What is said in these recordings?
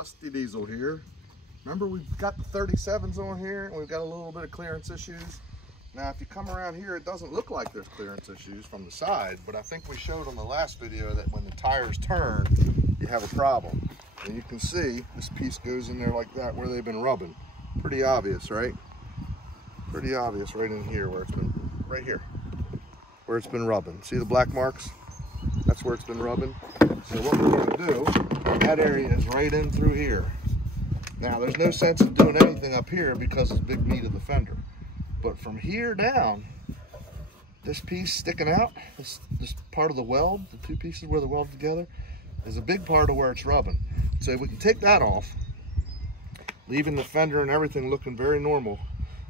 Dusty Diesel here. Remember, we've got the 37s on here and we've got a little bit of clearance issues. Now, if you come around here, it doesn't look like there's clearance issues from the side, but I think we showed on the last video that when the tires turn, you have a problem. And you can see this piece goes in there like that where they've been rubbing. Pretty obvious, right? Pretty obvious right in here where it's been, right here, where it's been rubbing. See the black marks? That's where it's been rubbing. So what we're going to do, that area is right in through here. Now, there's no sense in doing anything up here because it's big meat of the fender. But from here down, this piece sticking out, this part of the weld, the two pieces where they're welded together, is a big part of where it's rubbing. So we can take that off, leaving the fender and everything looking very normal.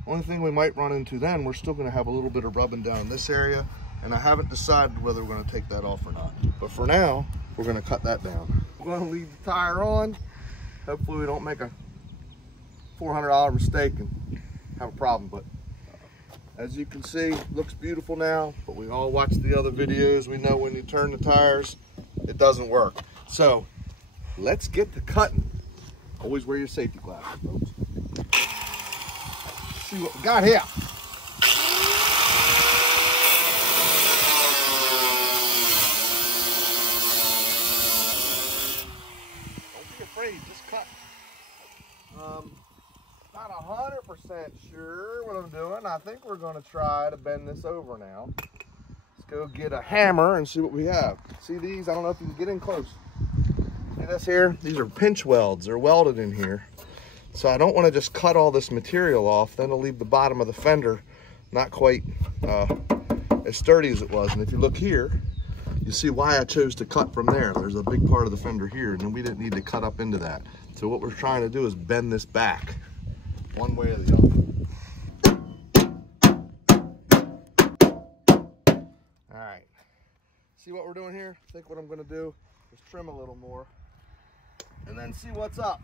Only thing we might run into then, we're still going to have a little bit of rubbing down this area, and I haven't decided whether we're going to take that off or not. But for now, we're going to cut that down. We're going to leave the tire on. Hopefully we don't make a $400 mistake and have a problem. But as you can see, it looks beautiful now, but we all watched the other videos. We know when you turn the tires, it doesn't work. So let's get to cutting. Always wear your safety glasses, folks. Let's see what we got here. Don't be afraid, just cut. Not 100% sure what I'm doing. I think we're going to try to bend this over now. Let's go get a hammer and see what we have. See these? I don't know if you can get in close. See this here? These are pinch welds. They're welded in here. So I don't want to just cut all this material off. Then it'll leave the bottom of the fender not quite as sturdy as it was. And if you look here, you see why I chose to cut from there. There's a big part of the fender here, and we didn't need to cut up into that. So what we're trying to do is bend this back one way or the other. All right. See what we're doing here? I think what I'm going to do is trim a little more and then see what's up.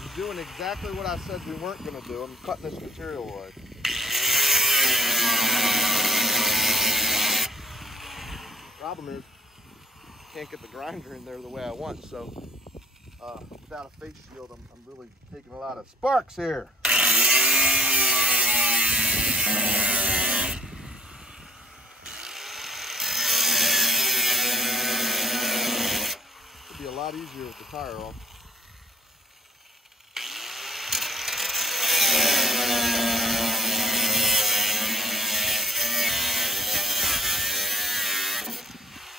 I'm doing exactly what I said we weren't going to do. I'm cutting this material away. Problem is, can't get the grinder in there the way I want, so without a face shield, I'm really taking a lot of sparks here. It'd be a lot easier with the tire off.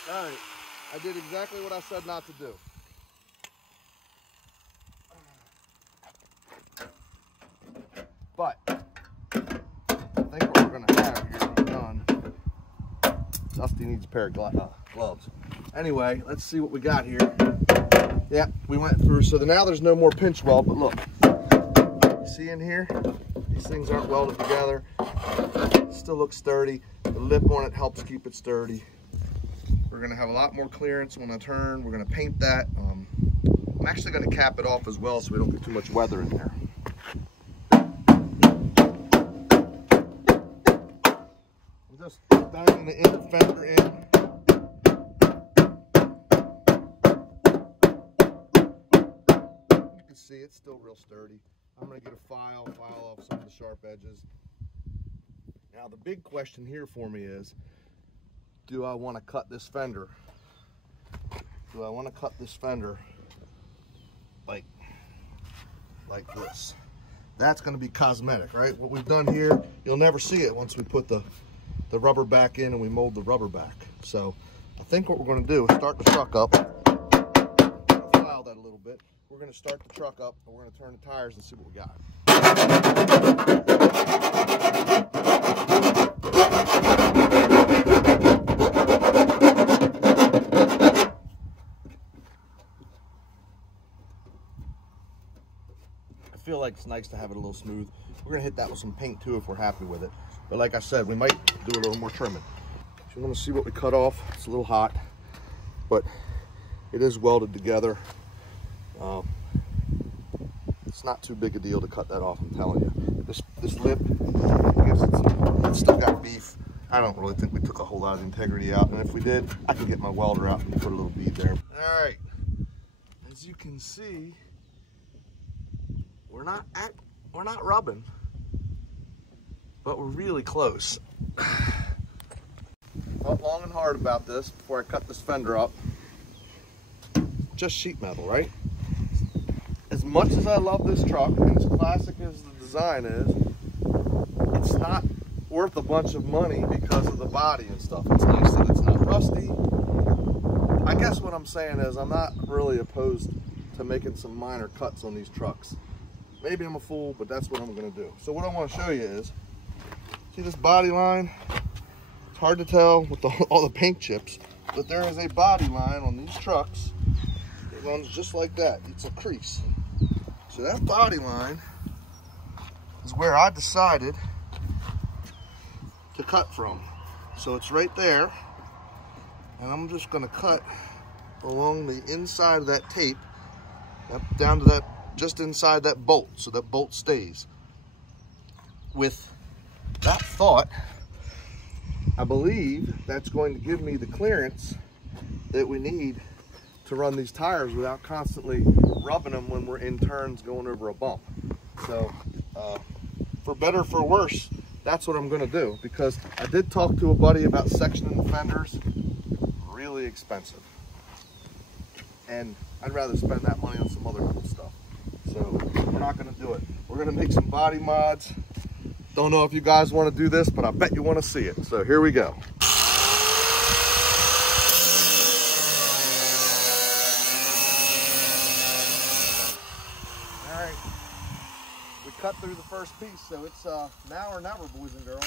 All right, I did exactly what I said not to do. But I think what we're gonna have here when we're done, Dusty needs a pair of gloves. Anyway, let's see what we got here. Yeah, we went through, so now there's no more pinch weld, but look, you see in here, these things aren't welded together. It still looks sturdy. The lip on it helps keep it sturdy. We're gonna have a lot more clearance when I turn. We're gonna paint that. I'm actually gonna cap it off as well so we don't get too much weather in there. I'm just banging the inner fender in. You can see it's still real sturdy. I'm gonna get a file off some of the sharp edges. Now the big question here for me is, do I want to cut this fender? Do I want to cut this fender like this? That's going to be cosmetic, right? What we've done here, you'll never see it once we put the rubber back in and we mold the rubber back. So I think what we're going to do is start the truck up. I'll file that a little bit. We're going to start the truck up and we're going to turn the tires and see what we got. I feel like it's nice to have it a little smooth. We're gonna hit that with some paint too if we're happy with it. But like I said, we might do a little more trimming. So you want to see what we cut off. It's a little hot, but it is welded together. It's not too big a deal to cut that off, I'm telling you. This this lip gives it some, it's still got beef. I don't really think we took a whole lot of integrity out, and if we did, I can get my welder out and put a little bead there. All right, as you can see, we're not rubbing, but we're really close. Thought long and hard about this before I cut this fender up. Just sheet metal, right? As much as I love this truck, and as classic as the design is, it's not worth a bunch of money because of the body and stuff. It's nice that it's not rusty. I guess what I'm saying is I'm not really opposed to making some minor cuts on these trucks. Maybe I'm a fool, but that's what I'm gonna do. So what I wanna show you is, see this body line? It's hard to tell with all the paint chips, but there is a body line on these trucks. It runs just like that. It's a crease. So that body line is where I decided to cut from. So it's right there, and I'm just gonna cut along the inside of that tape, up down to that, just inside that bolt, so that bolt stays. With that thought, I believe that's going to give me the clearance that we need to run these tires without constantly rubbing them when we're in turns going over a bump. So for better or for worse, that's what I'm gonna do, because I did talk to a buddy about sectioning the fenders. Really expensive, and I'd rather spend that money on some other cool stuff. So we're not gonna do it. We're gonna make some body mods. Don't know if you guys want to do this, but I bet you want to see it. So here we go. Cut through the first piece, so it's now or never, boys and girls.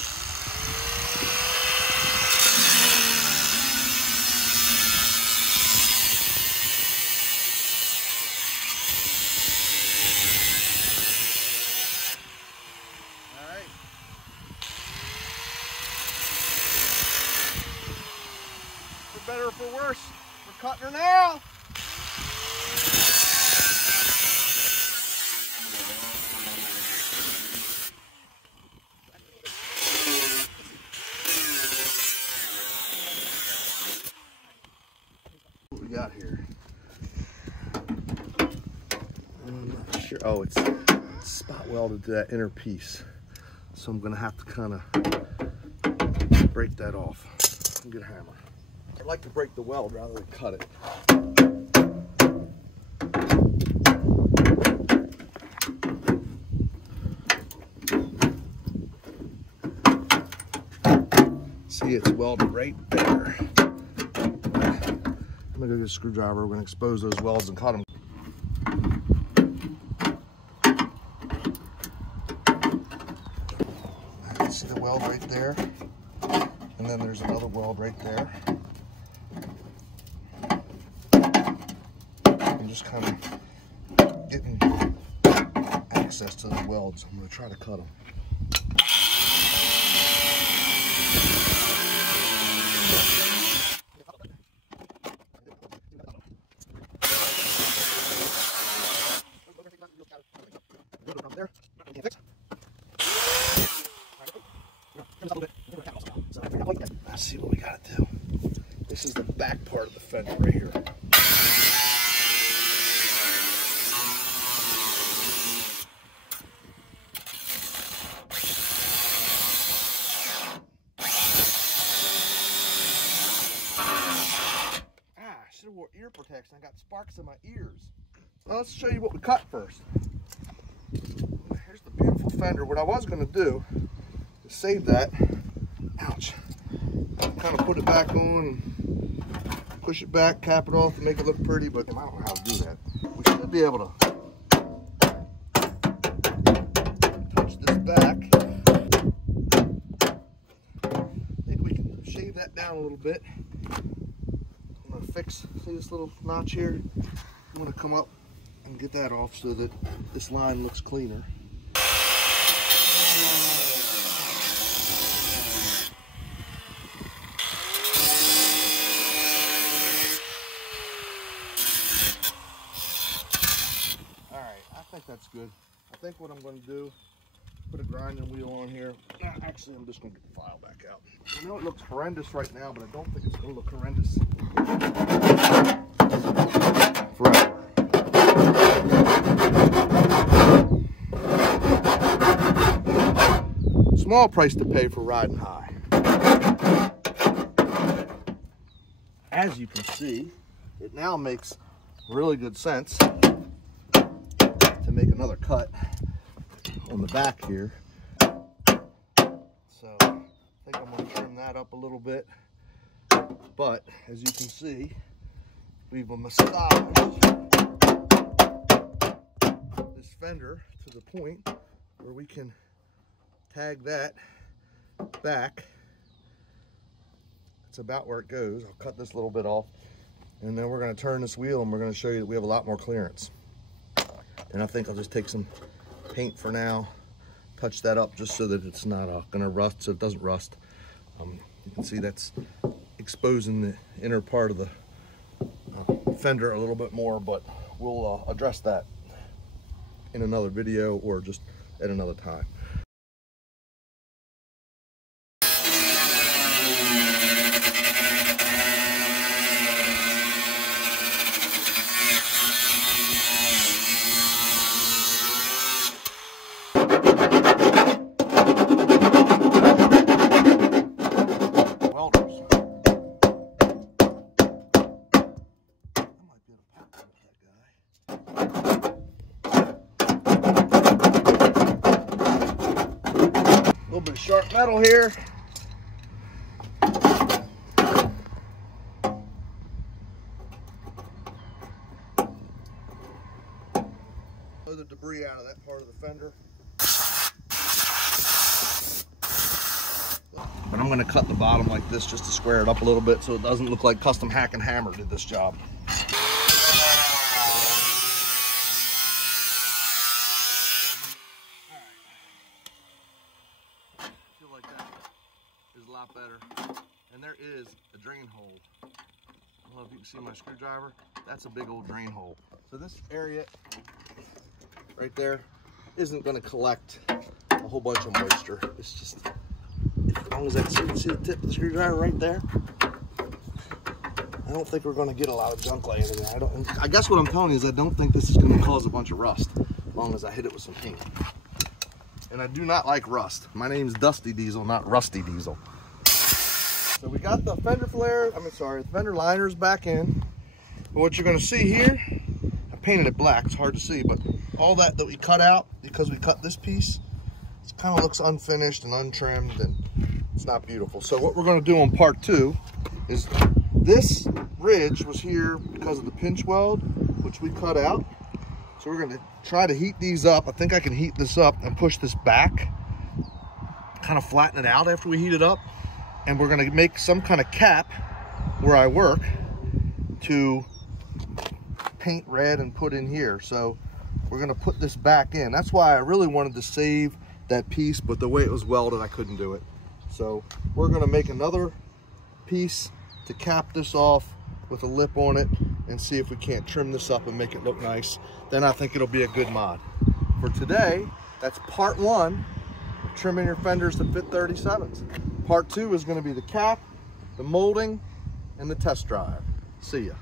All right. For better or for worse, we're cutting her now. Got here. I'm not sure. Oh, it's spot welded to that inner piece, so I'm gonna have to kind of break that off and get a hammer. I'd like to break the weld rather than cut it. See, it's welded right there. I'm gonna go get a screwdriver. We're gonna expose those welds and cut them. See the weld right there? And then there's another weld right there. I'm just kind of getting access to the welds. I'm gonna try to cut them. Let's see what we gotta do. This is the back part of the fender right here. I should have wore ear protection. I got sparks in my ears. Well, let's show you what we cut first. Here's the beautiful fender. What I was gonna do is save that. Ouch. Kind of put it back on, push it back, cap it off to make it look pretty, but I don't know how to do that. We should be able to touch this back. I think we can shave that down a little bit. I'm gonna fix, see this little notch here? I'm gonna come up and get that off so that this line looks cleaner. I think that's good. I think what I'm going to do, put a grinding wheel on here. Actually, I'm just going to get the file back out. I know it looks horrendous right now, but I don't think it's going to look horrendous forever. Small price to pay for riding high. As you can see, it now makes really good sense to make another cut on the back here. So I think I'm going to trim that up a little bit. But as you can see, we've massaged this fender to the point where we can tag that back. It's about where it goes. I'll cut this little bit off, and then we're going to turn this wheel and we're going to show you that we have a lot more clearance. And I think I'll just take some paint for now, touch that up just so that it's not going to rust, so it doesn't rust. You can see that's exposing the inner part of the fender a little bit more, but we'll address that in another video or just at another time. A little bit of sharp metal here. Blow the debris out of that part of the fender. But I'm going to cut the bottom like this just to square it up a little bit so it doesn't look like Custom Hack and Hammer did this job. Is a lot better, and there is a drain hole. I don't know if you can see my screwdriver. That's a big old drain hole. So this area right there isn't going to collect a whole bunch of moisture. It's just, as long as I see the tip of the screwdriver right there, I don't think we're going to get a lot of junk laying in there. I guess what I'm telling you is I don't think this is going to cause a bunch of rust as long as I hit it with some paint. And I do not like rust. My name's Dusty Diesel, not Rusty Diesel. So we got the fender the fender liners back in. And what you're gonna see here, I painted it black, it's hard to see, but all that we cut out, because we cut this piece, it kind of looks unfinished and untrimmed, and it's not beautiful. So what we're gonna do on part 2 is this ridge was here because of the pinch weld, which we cut out. So we're gonna try to heat these up. I think I can heat this up and push this back, kind of flatten it out after we heat it up. And we're gonna make some kind of cap where I work to paint red and put in here. So we're gonna put this back in. That's why I really wanted to save that piece, but the way it was welded, I couldn't do it. So we're gonna make another piece to cap this off with a lip on it and see if we can't trim this up and make it look nice. Then I think it'll be a good mod. For today, that's part 1 of trimming your fenders to fit 37s. Part 2 is going to be the cap, the molding, and the test drive. See ya.